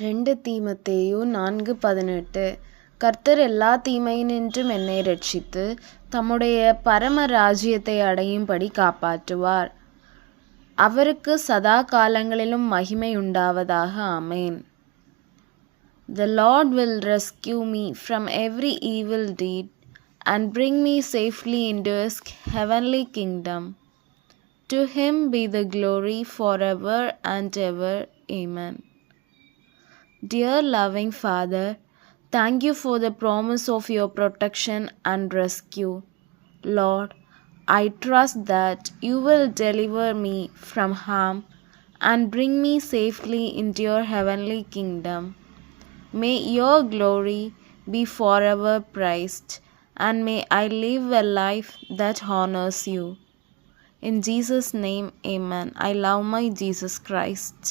2 தீமோத்தேயு 4:18 கர்த்தர் எல்லா தீமையினின்றும் என்னை இரட்சித்து தம்முடைய பரம ராஜ்யத்தை அடையும்படி காப்பாற்றுவார். அவருக்கு சதா காலங்களிலும் மகிமை உண்டாவதாக. ஆமென். The Lord will rescue me from every evil deed and bring me safely into His heavenly kingdom. To Him be the glory forever and ever. Amen. Dear loving Father, thank you for the promise of your protection and rescue. Lord, I trust that you will deliver me from harm and bring me safely into your heavenly kingdom. May your glory be forever praised, and may I live a life that honors you. In Jesus' name, amen. I love my Jesus Christ.